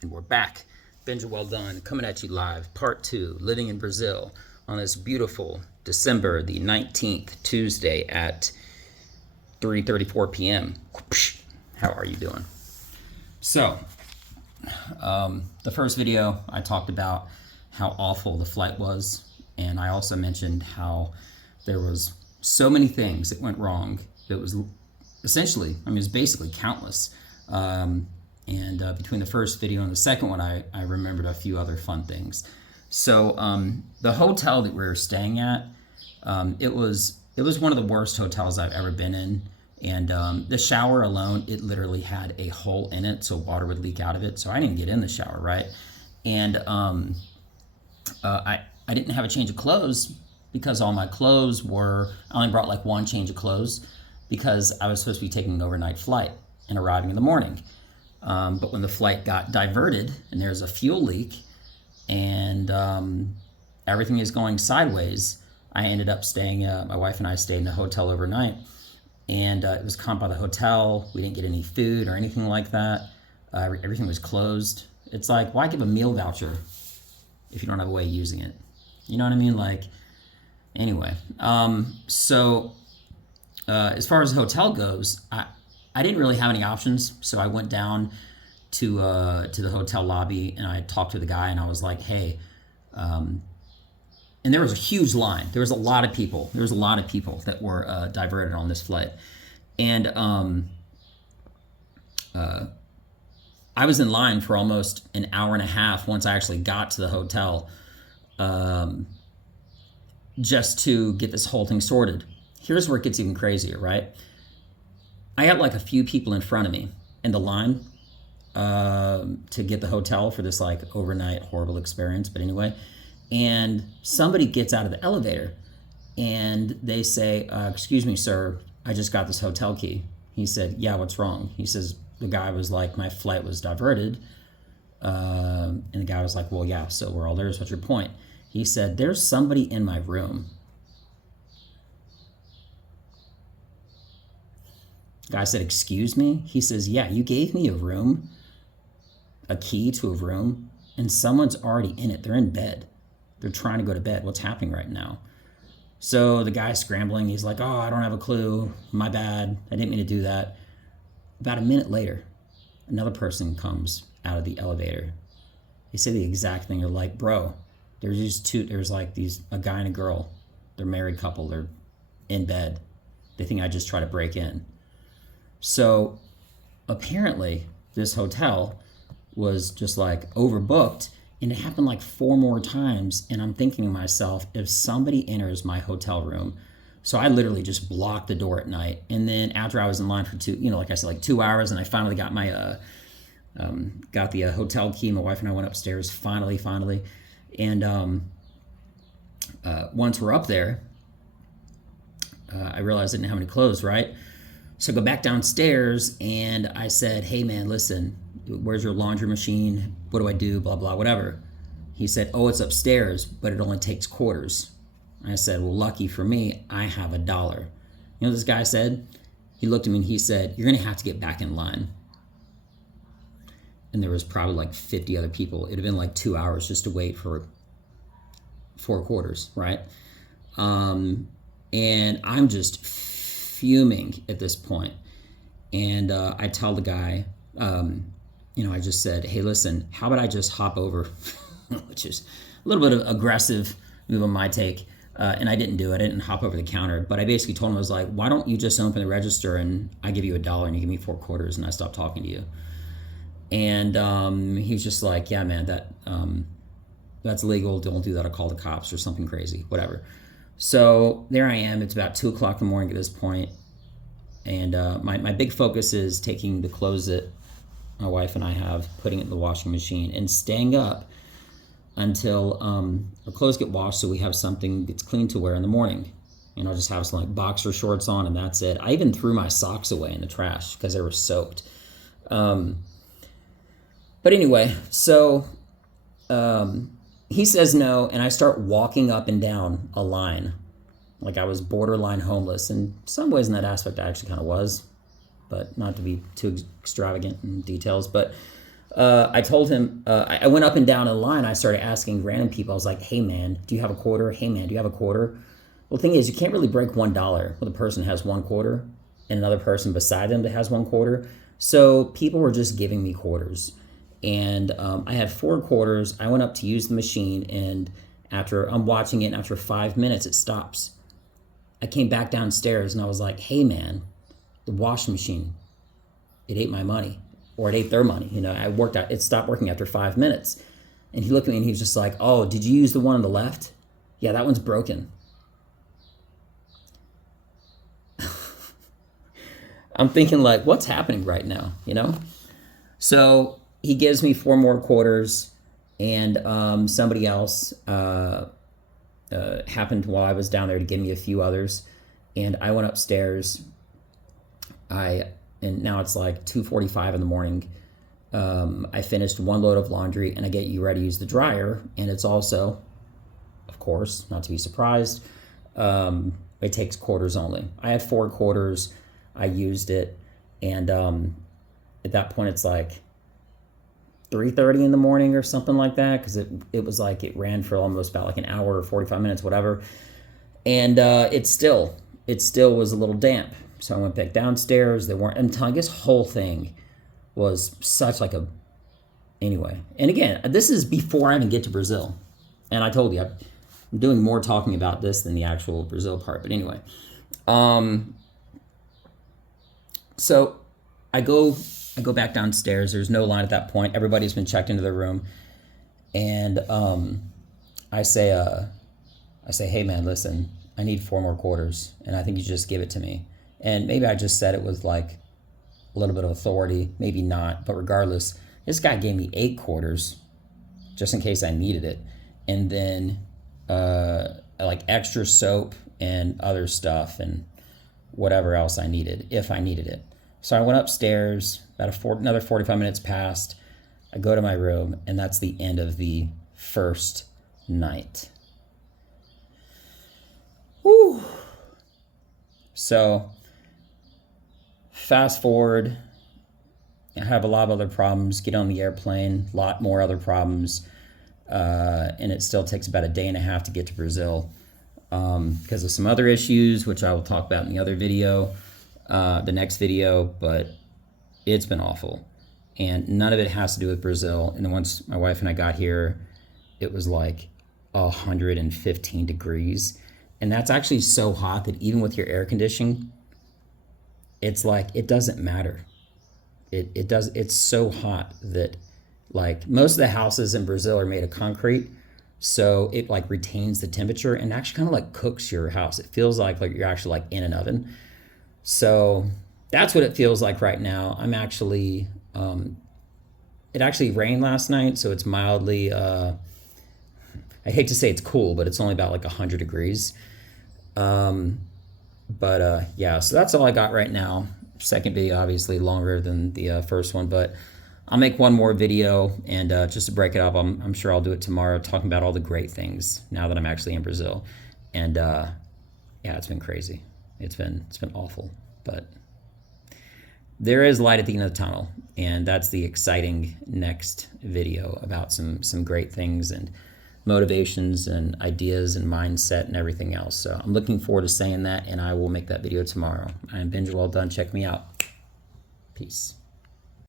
And we're back. Benja Welldone coming at you live, part 2, living in Brazil on this beautiful December the 19th, Tuesday at 3:34 p.m. How are you doing? So, the first video I talked about how awful the flight was, and I also mentioned how there was so many things that went wrong. It was essentially, it was basically countless. And between the first video and the second one, I remembered a few other fun things. So the hotel that we were staying at, it was one of the worst hotels I've ever been in. And the shower alone, it literally had a hole in it, so water would leak out of it. So I didn't get in the shower, right? And I didn't have a change of clothes because all my clothes were, I only brought like one change of clothes because I was supposed to be taking an overnight flight and arriving in the morning. But when the flight got diverted and there's a fuel leak and everything is going sideways, I ended up staying, my wife and I stayed in a hotel overnight, and it was comped by the hotel. We didn't get any food or anything like that. Everything was closed. It's like, why give a meal voucher if you don't have a way of using it? You know what I mean? Like, anyway, so as far as the hotel goes, I didn't really have any options, so I went down to the hotel lobby and I talked to the guy and I was like, hey, and there was a huge line. There was a lot of people. There was a lot of people that were diverted on this flight, and I was in line for almost an hour and a half once I actually got to the hotel, just to get this whole thing sorted. Here's where it gets even crazier, right? I got like a few people in front of me in the line to get the hotel for this like overnight horrible experience. But anyway, and somebody gets out of the elevator and they say, excuse me, sir, I just got this hotel key. He said, yeah, what's wrong? He says, the guy was like, my flight was diverted. And the guy was like, well, yeah, so we're all there. What's your point? He said, there's somebody in my room. The guy said, excuse me? He says, yeah, you gave me a room, a key to a room, and someone's already in it. They're in bed. They're trying to go to bed. What's happening right now? So the guy's scrambling. He's like, oh, I don't have a clue. My bad. I didn't mean to do that. About a minute later, another person comes out of the elevator. They say the exact thing. They're like, bro, there's like a guy and a girl. They're a married couple. They're in bed. They think I just try to break in. So apparently this hotel was just like overbooked, and it happened like 4 more times. And I'm thinking to myself, if somebody enters my hotel room, so I literally just blocked the door at night. And then after I was in line for like I said, like 2 hours, and I finally got my, got the hotel key. My wife and I went upstairs finally. And once we're up there, I realized I didn't have any clothes, right? So I go back downstairs and I said, hey man, listen, where's your laundry machine? What do I do? Blah, blah, whatever. He said, oh, it's upstairs, but it only takes quarters. I said, well, lucky for me, I have $1. You know what this guy said? He looked at me and he said, you're gonna have to get back in line. And there was probably like 50 other people. It'd have been like 2 hours just to wait for 4 quarters, right? And I'm just fuming at this point. And I tell the guy, I just said, hey, listen, how about I just hop over, which is a little bit of aggressive move on my take. And I didn't do it. I didn't hop over the counter, but I basically told him, I was like, why don't you just open the register and I give you $1 and you give me 4 quarters and I stop talking to you. And he was just like, yeah, man, that's legal. Don't do that. I'll call the cops or something crazy, whatever. So there I am. It's about 2 o'clock in the morning at this point. And my big focus is taking the clothes that my wife and I have, putting it in the washing machine and staying up until our clothes get washed so we have something that's clean to wear in the morning. I'll just have some like boxer shorts on and that's it. I even threw my socks away in the trash because they were soaked. But anyway, so he says no, and I start walking up and down a line like I was borderline homeless. In some ways in that aspect I actually kind of was, but not to be too extravagant in details. But I told him, I went up and down the line. I started asking random people. I was like, hey, man, do you have a quarter? Hey, man, do you have a quarter? Well, the thing is, you can't really break $1 when a person has one quarter and another person beside them that has one quarter. So people were just giving me quarters. And I had 4 quarters. I went up to use the machine, and after I'm watching it, and after 5 minutes, it stops. I came back downstairs, and I was like, hey, man, the washing machine, it ate my money, or it ate their money. You know, it stopped working after 5 minutes. And he looked at me, and he was just like, oh, did you use the one on the left? Yeah, that one's broken. I'm thinking, like, what's happening right now, you know? So he gives me 4 more quarters, and somebody else happened while I was down there to give me a few others. And I went upstairs. And now it's like 2:45 in the morning. I finished 1 load of laundry, and I get you ready to use the dryer. And it's also, of course, not to be surprised, it takes quarters only. I had 4 quarters. I used it, and at that point it's like 3:30 in the morning or something like that, because it was like it ran for almost about like an hour or 45 minutes, whatever. And it still was a little damp. So I went back downstairs. They weren't until this whole thing was such like a anyway. And again, this is before I even get to Brazil. And I told you I'm doing more talking about this than the actual Brazil part. But anyway, so I go back downstairs. There's no line at that point. Everybody's been checked into their room. And I say, hey, man, listen, I need 4 more quarters, and I think you just give it to me. And maybe I just said it with like a little bit of authority, maybe not. But regardless, this guy gave me 8 quarters just in case I needed it. And then like extra soap and other stuff and whatever else I needed, if I needed it. So I went upstairs, another 45 minutes passed. I go to my room, and that's the end of the first night. Whew. So fast forward, I have a lot of other problems, get on the airplane, a lot more other problems, and it still takes about a day and a half to get to Brazil because of some other issues, which I will talk about in the other video. The next video, but it's been awful, and none of it has to do with Brazil. And then once my wife and I got here, it was like 115 degrees, and that's actually so hot that even with your air conditioning, it's like it doesn't matter. It's so hot that like most of the houses in Brazil are made of concrete, so it like retains the temperature and actually kind of like cooks your house. It feels like you're actually like in an oven. So that's what it feels like right now. I'm actually, it actually rained last night, so it's mildly, I hate to say it's cool, but it's only about like 100 degrees. Yeah, so that's all I got right now. Second video, obviously longer than the first one, but I'll make one more video, and just to break it up, I'm sure I'll do it tomorrow, talking about all the great things now that I'm actually in Brazil. And yeah, it's been crazy. It's been awful, but there is light at the end of the tunnel, and that's the exciting next video about some great things and motivations and ideas and mindset and everything else. So I'm looking forward to saying that, and I will make that video tomorrow. I'm Benja Welldone. Check me out. Peace.